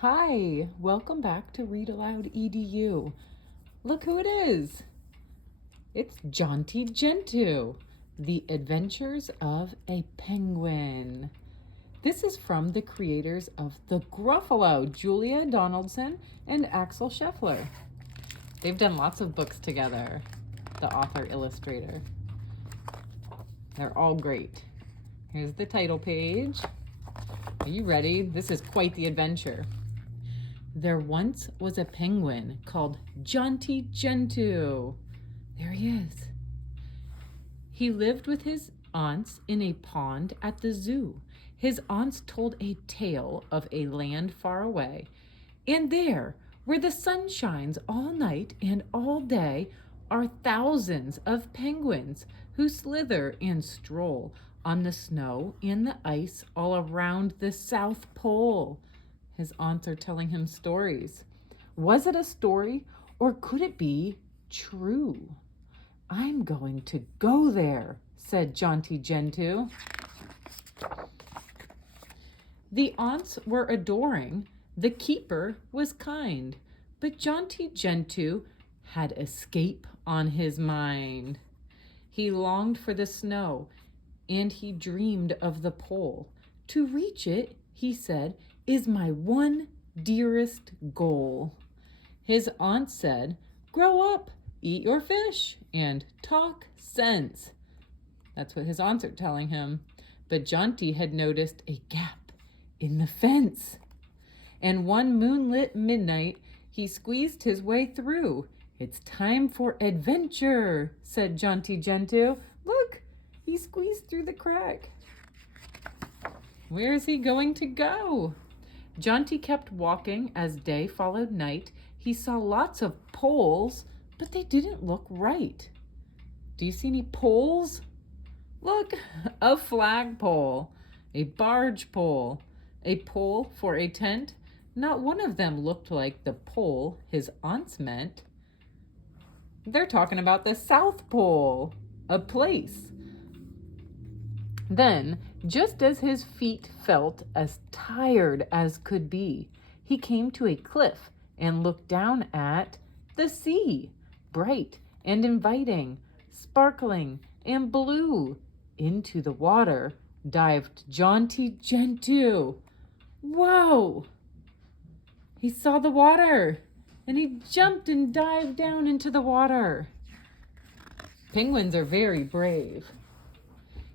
Hi, welcome back to Read Aloud EDU. Look who it is. It's Jonty Gentoo, The Adventures of a Penguin. This is from the creators of the Gruffalo, Julia Donaldson and Axel Scheffler. They've done lots of books together, the author-illustrator. They're all great. Here's the title page. Are you ready? This is quite the adventure. There once was a penguin called Jonty Gentoo. There he is. He lived with his aunts in a pond at the zoo. His aunts told a tale of a land far away. And there, where the sun shines all night and all day, are thousands of penguins who slither and stroll on the snow and the ice all around the South Pole. His aunts are telling him stories. Was it a story or could it be true? I'm going to go there, said Jonty Gentoo. The aunts were adoring. The keeper was kind. But Jonty Gentoo had escape on his mind. He longed for the snow and he dreamed of the pole. To reach it, he said, is my one dearest goal. His aunt said, grow up, eat your fish, and talk sense. That's what his aunts are telling him. But Jonty had noticed a gap in the fence. And one moonlit midnight, he squeezed his way through. It's time for adventure, said Jonty Gentoo. Look, he squeezed through the crack. Where is he going to go? Jonty kept walking as day followed night. He saw lots of poles, but they didn't look right. Do you see any poles? Look, a flagpole, a barge pole, a pole for a tent. Not one of them looked like the pole his aunts meant. They're talking about the South Pole, a place. Then, just as his feet felt as tired as could be, he came to a cliff and looked down at the sea, bright and inviting, sparkling and blue. Into the water dived Jonty Gentoo. Whoa! He saw the water and he jumped and dived down into the water. Penguins are very brave.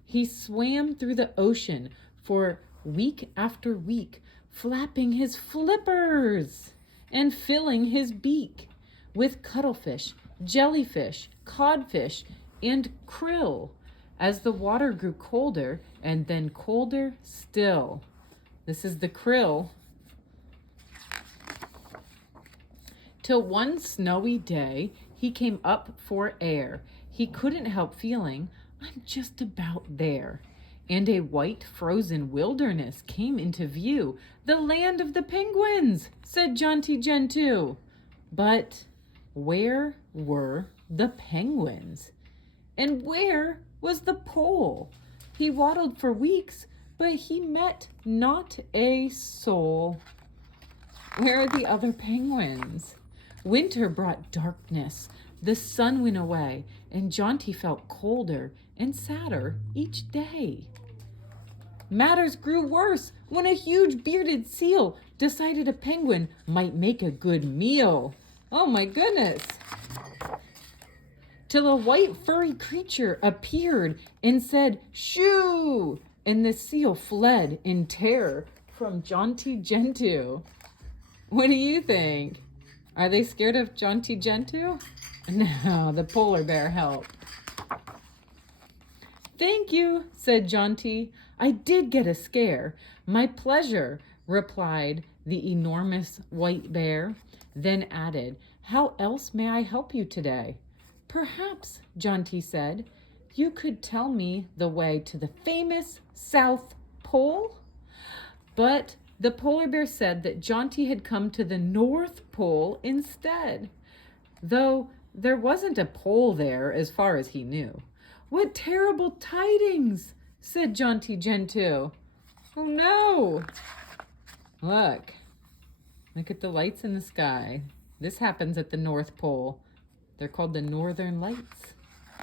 He swam through the ocean for week after week, flapping his flippers and filling his beak with cuttlefish, jellyfish, codfish, and krill as the water grew colder and then colder still. This is the krill. Till one snowy day, he came up for air. He couldn't help feeling, I'm just about there. And a white frozen wilderness came into view. The land of the penguins, said Jonty Gentoo. But where were the penguins? And where was the pole? He waddled for weeks, but he met not a soul. Where are the other penguins? Winter brought darkness. The sun went away, and Jonty felt colder and sadder each day. Matters grew worse when a huge bearded seal decided a penguin might make a good meal. Oh my goodness. Till a white furry creature appeared and said, shoo! And the seal fled in terror from Jonty Gentoo. What do you think? Are they scared of Jonty Gentoo? No, the polar bear helped. Thank you, said Jonty. I did get a scare. My pleasure, replied the enormous white bear, then added, how else may I help you today? Perhaps, Jonty said, you could tell me the way to the famous South Pole? But the polar bear said that Jonty had come to the North Pole instead, though there wasn't a pole there as far as he knew. What terrible tidings, said Jonty Gentoo. Oh no! Look, Look at the lights in the sky. This happens at the North Pole. They're called the Northern Lights.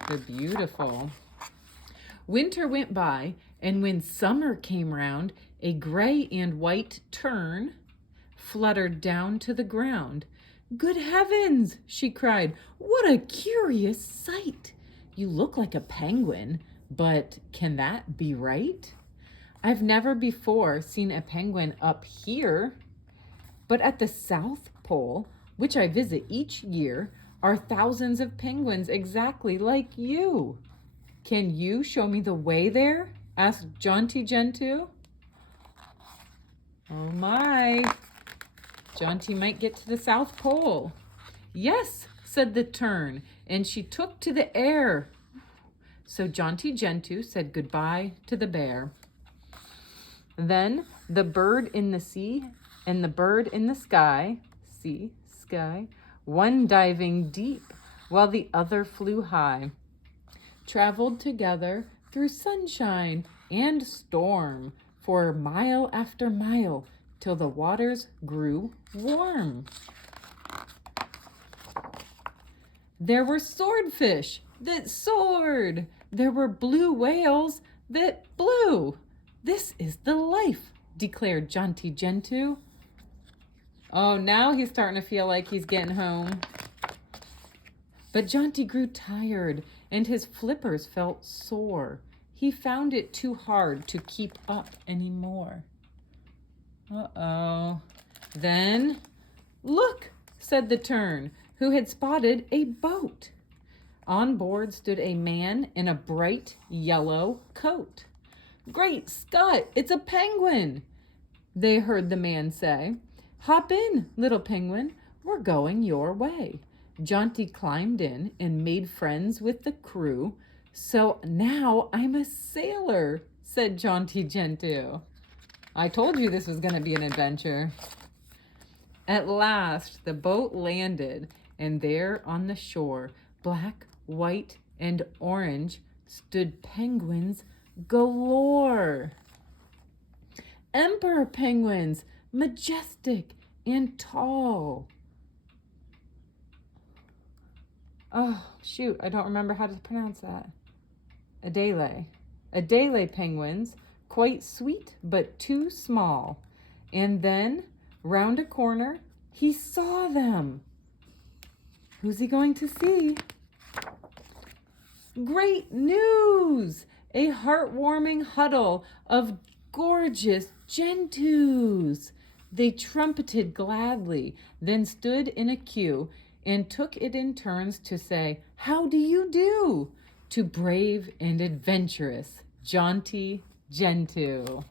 They're beautiful. Winter went by, and when summer came round, a gray and white tern fluttered down to the ground. "Good heavens!" she cried. "What a curious sight! You look like a penguin, but can that be right? I've never before seen a penguin up here, but at the South Pole, which I visit each year, are thousands of penguins exactly like you. Can you show me the way there?" asked Jonty Gentoo. Oh my, Jonty might get to the South Pole. "Yes," said the tern, and she took to the air. So Jonty Gentoo said goodbye to the bear. Then the bird in the sea and the bird in the sky, sea, sky, one diving deep while the other flew high, traveled together through sunshine and storm for mile after mile till the waters grew warm. There were swordfish that soared. There were blue whales that blew. "This is the life," declared Jonty Gentoo. Oh, now he's starting to feel like he's getting home. But Jonty grew tired and his flippers felt sore. He found it too hard to keep up anymore. Uh-oh. Then, "Look," said the tern, who had spotted a boat. On board stood a man in a bright yellow coat. "Great Scott, it's a penguin," they heard the man say. "Hop in, little penguin, we're going your way." Jonty climbed in and made friends with the crew. "So now I'm a sailor," said Jonty Gentoo. I told you this was going to be an adventure. At last, the boat landed, and there on the shore, black, white, and orange, stood penguins galore. Emperor penguins, majestic and tall. Oh, shoot, I don't remember how to pronounce that. Adele penguins, quite sweet but too small. And then, round a corner, he saw them. Who's he going to see? Great news! A heartwarming huddle of gorgeous gentoos. They trumpeted gladly, then stood in a queue and took it in turns to say, "How do you do?" to brave and adventurous Jonty Gentoo.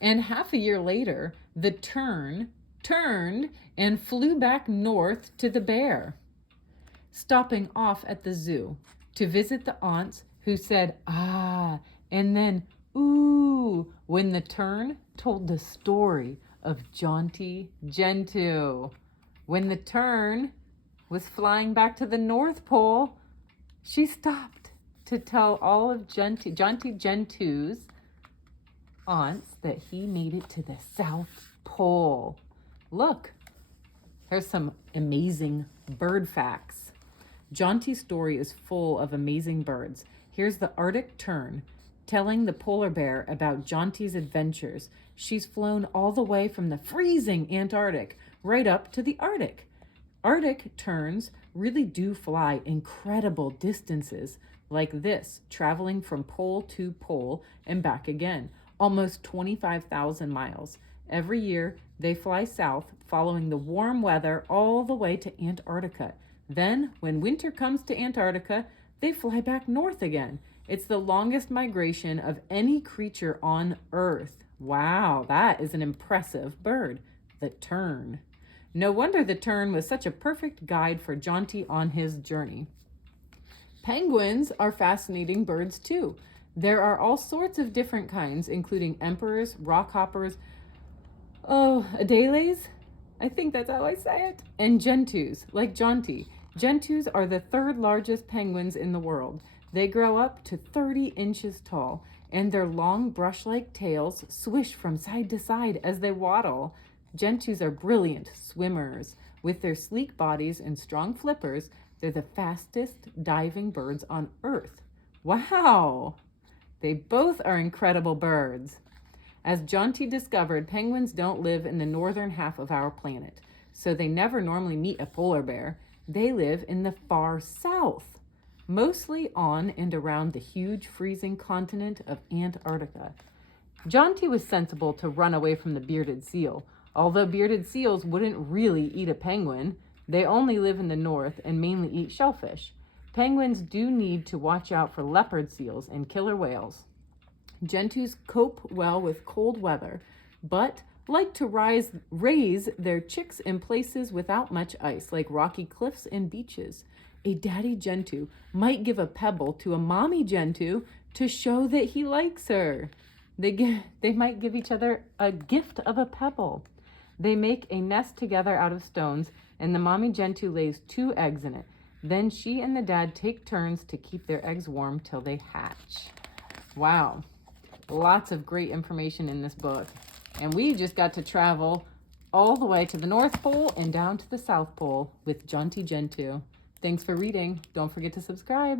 And half a year later, the tern turned and flew back north to the bear, stopping off at the zoo to visit the aunts who said, "Ah," and then, "Ooh," when the tern told the story of Jonty Gentoo. When the tern was flying back to the North Pole, she stopped to tell all of Jonty Gentoo's aunts that he made it to the South Pole. Look, here's some amazing bird facts. Jonty's story is full of amazing birds. Here's the Arctic tern telling the polar bear about Jonty's adventures. She's flown all the way from the freezing Antarctic right up to the Arctic. Arctic terns really do fly incredible distances like this, traveling from pole to pole and back again, almost 25,000 miles. Every year, they fly south, following the warm weather all the way to Antarctica. Then, when winter comes to Antarctica, they fly back north again. It's the longest migration of any creature on Earth. Wow, that is an impressive bird, the tern. No wonder the tern was such a perfect guide for Jonty on his journey. Penguins are fascinating birds too. There are all sorts of different kinds, including emperors, rockhoppers, adeles, I think that's how I say it, and gentoos, like Jonty. Gentoos are the third largest penguins in the world. They grow up to 30 inches tall, and their long brush-like tails swish from side to side as they waddle. Gentoos are brilliant swimmers. With their sleek bodies and strong flippers, they're the fastest diving birds on Earth. Wow! They both are incredible birds. As Jonty discovered, penguins don't live in the northern half of our planet, so they never normally meet a polar bear. They live in the far south, mostly on and around the huge freezing continent of Antarctica. Jonty was sensible to run away from the bearded seal. Although bearded seals wouldn't really eat a penguin, they only live in the north and mainly eat shellfish. Penguins do need to watch out for leopard seals and killer whales. Gentoos cope well with cold weather, but like to raise their chicks in places without much ice, like rocky cliffs and beaches. A daddy Gentoo might give a pebble to a mommy Gentoo to show that he likes her. They might give each other a gift of a pebble. They make a nest together out of stones, and the mommy Gentoo lays 2 eggs in it. Then she and the dad take turns to keep their eggs warm till they hatch. Wow. Lots of great information in this book. And we just got to travel all the way to the North Pole and down to the South Pole with Jonty Gentoo. Thanks for reading. Don't forget to subscribe.